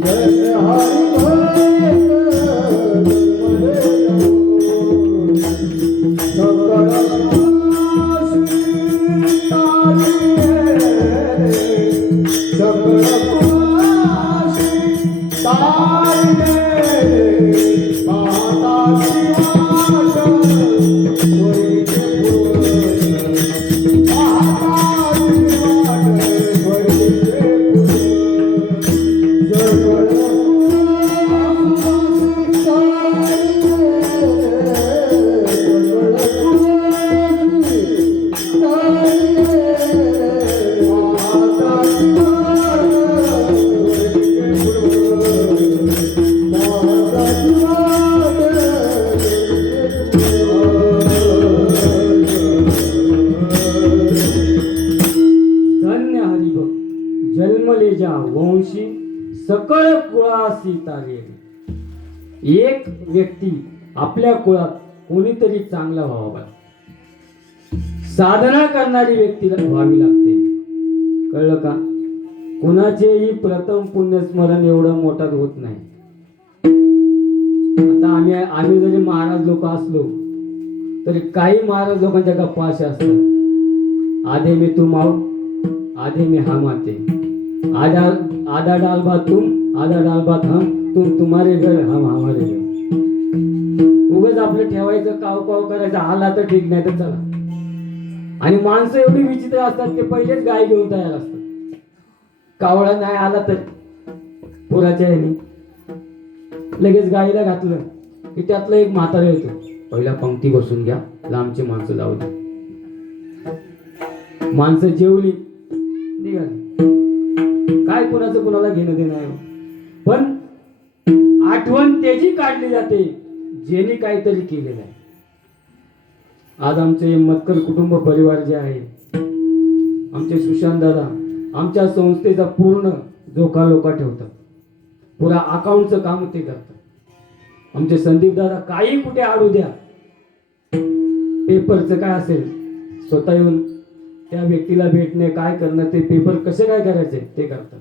धन्य हरिभक्त जन्मले धन्य हरिभक्त जन्मले जा वंशी सकळ कुळासी तारे. एक व्यक्ती आपल्या कुळात कोणीतरी चांगला व्हावा, साधना करणारी व्यक्तीला व्हावी लागते. कळलं का? कुणाचेही प्रथम पुण्यस्मरण एवढं मोठं होत नाही. आता आम्ही जरी महाराज लोक असलो तरी काही महाराज लोकांच्या गप्पा अशा असतात, आधे में तुम आओ, आधे में हम आते, आधा डाल भात तुम, आधा डाल भात हम, तुम तुम्हारे घर हम हमारे घर. उगाच आपलं ठेवायचं, काव काव करायचं, आला तर ठीक नाही तर चला. आणि माणसं एवढी विचित्र असतात ते पहिलेच गाय घेऊन तयार असतात. कावळा नाही आला तर पुराच्या ह्याने लगेच गाईला घातलं की त्यातलं एक म्हातारा येतो, पहिला पंक्ती बसून घ्या, लांबची माणसं जाऊ दे. माणसं जेवली निघाली, काय कुणाचं कुणाला घेणं देणं आहे. पण आठवण त्याची काढली जाते ज्यांनी काहीतरी केलेलं आहे. आज आमचे मतकर कुटुंब परिवार जे आहे, आमचे सुशांत दादा आमच्या संस्थेचा पूर्ण लोका ठेवतात, पुरा अकाउंटचं काम ते करतात. आमचे संदीप दादा काही कुठे आडू द्या, पेपरचं काय असेल स्वतः येऊन त्या व्यक्तीला भेटणे, काय करणं, ते पेपर कसे काय करायचे ते करतात.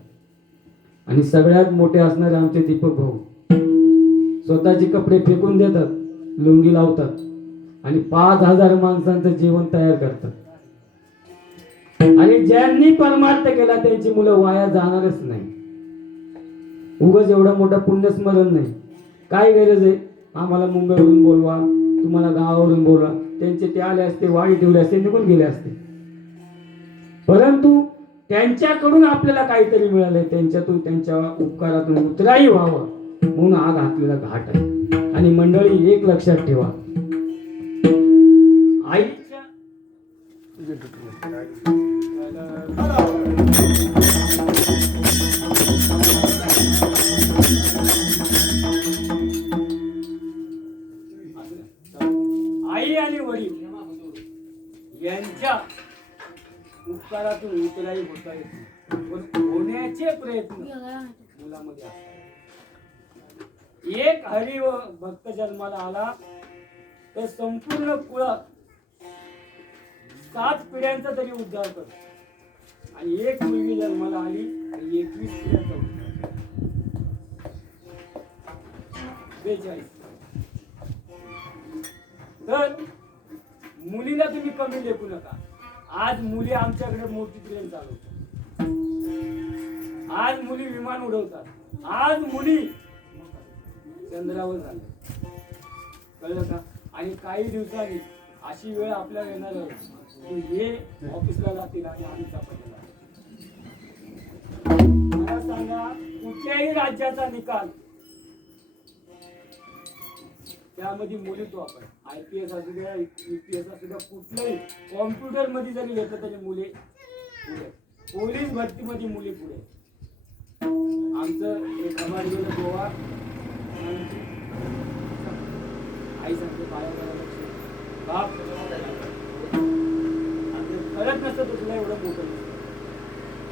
आणि सगळ्यात मोठे असणारे आमचे दीपक भाऊ स्वतःचे कपडे फेकून देतात, लुंगी लावतात आणि 5,000 माणसांचं जीवन तयार करतात. आणि ज्यांनी परमार्थ केला त्यांची मुलं वाया जाणारच नाही. उगाच एवढं मोठं पुण्यस्मरण नाही. काय गरज आहे आम्हाला मुंबईवरून बोलवा, तुम्हाला गावावरून बोलवा. त्यांचे ते आले असते, वाडी ठेवले असते, निघून गेले असते. परंतु त्यांच्याकडून आपल्याला काहीतरी मिळालंय, त्यांच्यातून त्यांच्या उपकारातून उतराही व्हावं म्हणून हा घातलेला घाट आहे. आणि मंडळी एक लक्षात ठेवा, आईच्या आई आणि वडील यांच्या उपकारातून उतराई होता येत नाही. पण होण्याचे प्रयत्न मुलामध्ये असतात. एक हरी व भक्त जन्माला आला तर संपूर्ण कुळात 7 पिढ्यांचा तरी उद्धार करतो. आणि एक मुलगी जन्माला आली तर 21 पिढ्यांचा उद्धार. 42. तर मुलीला तुम्ही कमी लेखू नका. आज मुली आमच्याकडे मोठी ट्रेन चालवतात, आज मुली विमान उडवतात, आज मुली चंद्रावर झाल्या. कळलं का? आणि काही दिवसांनी अशी वेळ आपल्याला येणार आहे की हे ऑफिसला जातील आणि आम्ही सापडला. मला सांगा, कुठल्याही राज्याचा निकाल त्यामध्ये मुली तो आपण IPS असू द्या, UPS असू द्या, कुठल्याही कॉम्प्युटर मध्ये जरी घेतलं तरी मुले पुढे. पोलीस भरतीमध्ये मुली पुढे. आमचं एक खबर गेलं गोवा, आई सांगते पाया बाप खरंच नसतं तर तुला एवढं मोठं नसतं.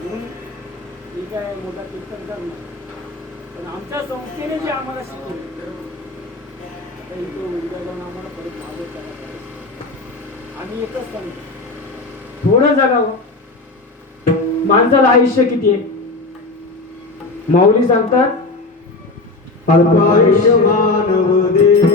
म्हणून मी काय मोठा कीर्तनकार नाही, पण आमच्या संस्थेने जे आम्हाला शिकवलं आम्हाला परत मागत जायला पाहिजे. आम्ही एकच सांगतो, थोडं जगावं. माणसाला आयुष्य किती आहे? माऊली सांगतात, अल्पायुष्य मानव देह,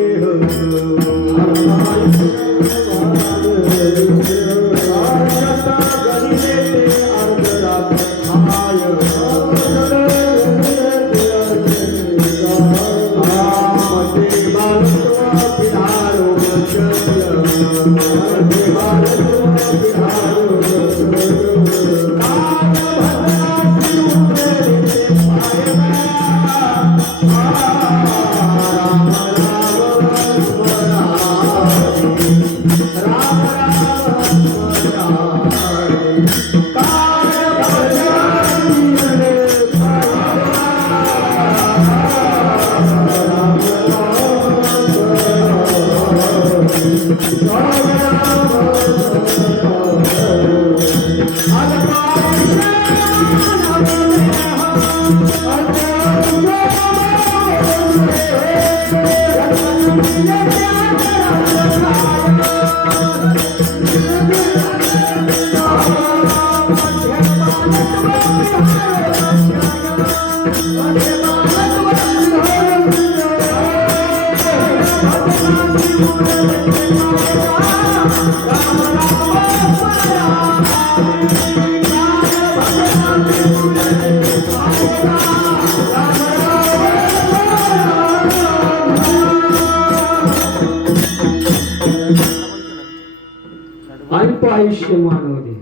अल्प आयुष्य मानव दे.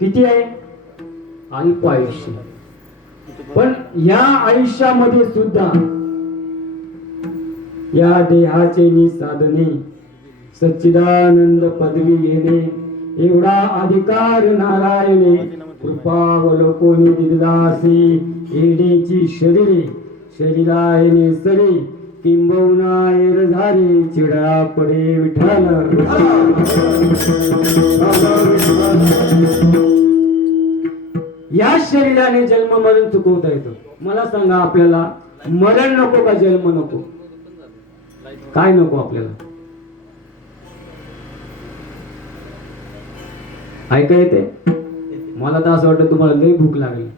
किती आहे? अल्प आयुष्य. पण या आयुष्यामध्ये सुद्धा या देहाचे साधने सच्चिदानंद पदवी घेणे एवढा अधिकार नारायणे कृपावलोकोनी दिला असे. येण्याची शरीरे शरीरायने सरे किंबहुना एर झाले चिडा पडे विठ्ठल. या शरीराने जन्म मरण चुकवता येतो. मला सांगा, आपल्याला मरण नको का जन्म नको? काय नको आपल्याला? ऐका येते? मला तर असं वाटतं तुम्हाला लई भूक लागली.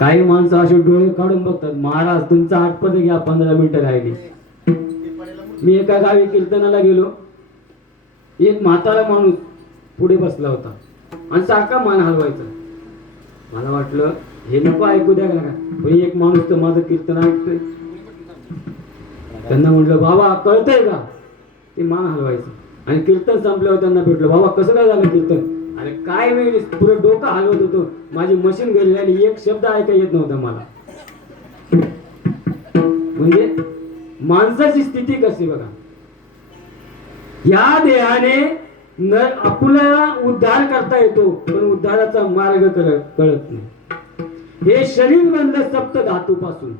काही माणसं असे डोळे काढून बघतात, महाराज तुमचा आठपदे घ्या, 15 मिनिटं राहिली. मी एका गावी कीर्तनाला गेलो. एक म्हातारा माणूस पुढे बसला होता आणि सारखा मान हलवायचा. मला वाटलं हे नको ऐकू द्या का, पण एक माणूस तर माझं कीर्तन ऐकतोय. त्यांना म्हटलं बाबा कळतंय का? ते मान हलवायचं. आणि कीर्तन संपल्यावर त्यांना भेटलं, बाबा कसं काय झालं कीर्तन? अरे काय मी पुरं डोकं हलवत होतो, माझी मशीन गेली आणि एक शब्द ऐका येत नव्हता मला. म्हणजे माणसाची स्थिती कशी बघा. या देहाने न आपल्याला उद्धार करता येतो, पण उद्धाराचा मार्ग कळत नाही. हे शरीर बनलं सप्त धातूपासून.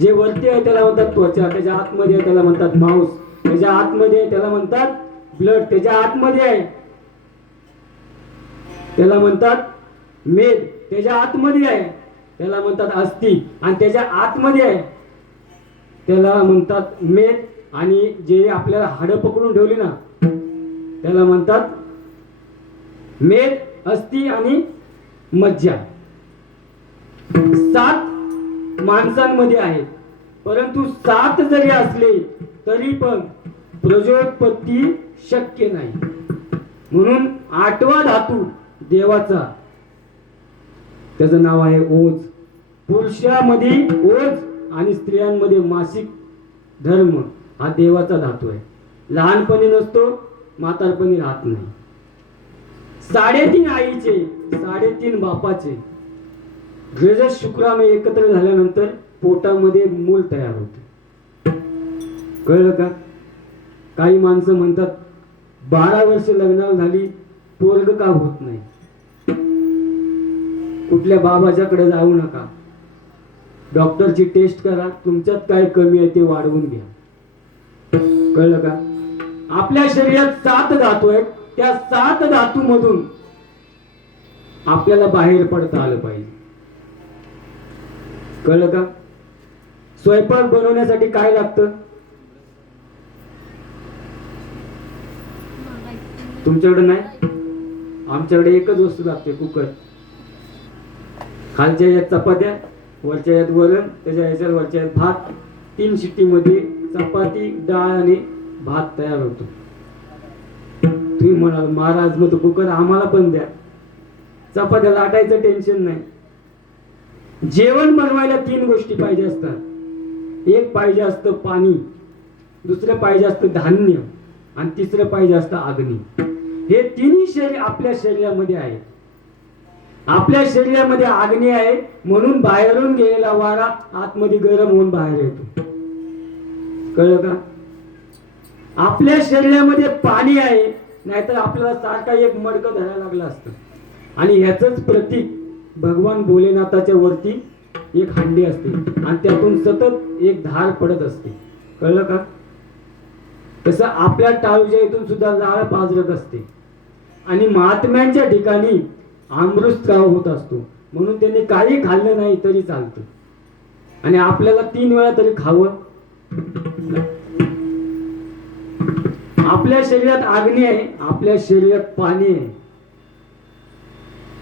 जे वरती आहे त्याला म्हणतात त्वचा, त्याच्या आतमध्ये आहे त्याला म्हणतात मांस, त्याच्या आतमध्ये आहे त्याला म्हणतात ब्लड, त्याच्या आतमध्ये आहे त्याला म्हणतात मेद, त्याच्या आतमध्ये आहे त्याला म्हणतात अस्थि, आणि त्याच्या आतमध्ये आहे त्याला म्हणतात मेद, आणि जे आपल्याला हाडं पकडून ठेवली ना त्याला म्हणतात मेद, अस्थि आणि मज्जा. 7 माणसांमध्ये आहेत, परंतु 7 जरी असले तरी पण प्रजोत्पत्ती शक्य नाही. म्हणून 8वा धातू देवाचा, त्याचं नाव आहे ओज. पुरुषामध्ये ओज आणि स्त्रियांमध्ये मासिक धर्म हा देवाचा धातू आहे. लहानपणी नसतो, म्हातारपणी राहत नाही. 3.5 आईचे 3.5 बापाचे रजत शुक्राणू एकत्र झाल्यानंतर पोटामध्ये मूल तयार होते. कळलं का? काही माणसं म्हणतात 12 वर्ष लग्नाला झाली पोरग का होत नाही. कुठल्या बाबाच्याकडे जाऊ नका, डॉक्टरची टेस्ट करा, तुमच्यात काय कमी आहे ते वाढवून घ्या. कळलं का? आपल्या शरीरात 7 धातू आहेत, त्या 7 धातू मधून आपल्याला बाहेर पडता आलं पाहिजे. कळलं का? स्वयंपाक बनवण्यासाठी काय लागतं? तुमच्याकडे नाही, आमच्याकडे एकच वस्तू लागते, कुकर. खालच्या यात चपात्या, वरच्या यात वरण, त्याच्या याच्यात वरच्या यात भात. 3 शिट्टीमध्ये चपाती, डाळ आणि भात तयार होतो. तुम्ही म्हणाल महाराज मग तो कुकर आम्हाला पण द्या. चपात्या लाटायचं टेन्शन नाही. जेवण बनवायला 3 गोष्टी पाहिजे असतात. एक पाहिजे असतं पाणी, दुसरं पाहिजे असतं धान्य, आणि तिसरं पाहिजे असतं अग्नी. हे तिन्ही शरीर आपल्या शरीरामध्ये आहे. आपल्या शरीरामध्ये अग्नी आहे, म्हणून बाहेरून गेलेला वारा आतमध्ये गरम होऊन बाहेर येतो. कळलं का? आपल्या शरीरामध्ये पाणी आहे, नाहीतर आपल्याला सारखा एक मडकं धरायला लागलं असतं. आणि ह्याचंच प्रतीक भगवान भोलेनाथाच्या वरती एक हंडी असते आणि त्यातून सतत एक धार पडत असते. कळलं का? तसं आपल्या टाळूच्या इथून सुद्धा लाळ पाजरत असते. आणि महात्म्यांच्या ठिकाणी अमृतस्राव होत असतो, म्हणून त्यांनी काही खाल्लं नाही तरी चालतं. आणि आपल्याला 3 वेळा तरी खावं. आपल्या शरीरात अग्नी आहे, आपल्या शरीरात पाणी आहे,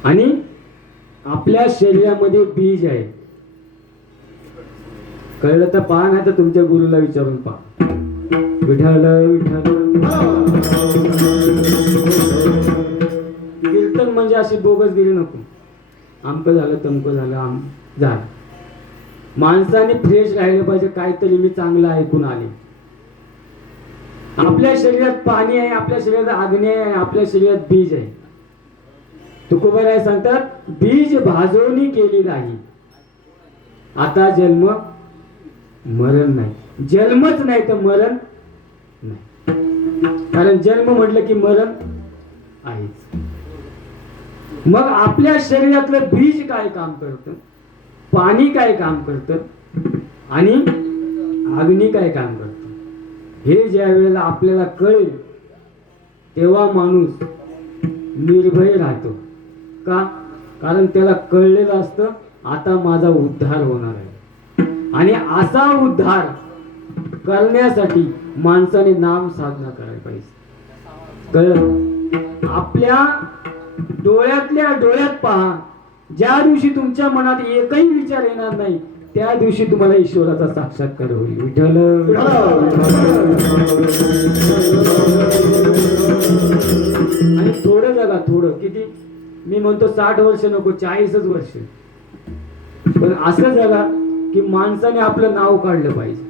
आणि आपल्या शरीरामध्ये बीज आहे. कळलं तर पहा, नाही तर तुमच्या गुरुला विचारून पहा. विठाल विठाल. कीर्तन म्हणजे अशी बोगस गिरी नको, आमकं झालं तमकं झालं झालं. माणसाने फ्रेश राहिलं पाहिजे, काहीतरी मी चांगलं ऐकून आले. आपल्या शरीरात पाणी आहे, आपल्या शरीरात अग्नी आहे, आपल्या शरीरात बीज आहे. तुकोबाराय सांगतात बीज भाजवणी केली नाही, आता जन्म मरण नाही. जन्मच नाही तर मरण नाही, कारण जन्म म्हटलं की मरण आहेच. मग आपल्या शरीरातलं बीज काय काम करतं, पाणी काय काम करतं, आणि अग्नी काय काम करतं, हे ज्या वेळेला आपल्याला कळेल तेव्हा माणूस निर्भय राहतो. का? कारण त्याला कळलेलं असतं आता माझा उद्धार होणार आहे. आणि असा उद्धार करण्यासाठी माणसाने नाम साधना करायला पाहिजे. कळलं? आपल्या डोळ्यातल्या डोळ्यात पहा, ज्या दिवशी तुमच्या मनात एकही विचार येणार नाही त्या दिवशी तुम्हाला ईश्वराचा साक्षात्कार होईल. विठ्ठल. आणि थोडं जगा, थोडं किती, मी म्हणतो 60 वर्ष नको, 40च वर्ष, पण असं जगा की माणसाने आपलं नाव काढलं पाहिजे.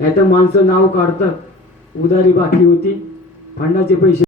नाही तर माणसं नाव काढतात, उधारी बाकी होती, फंडाचे पैसे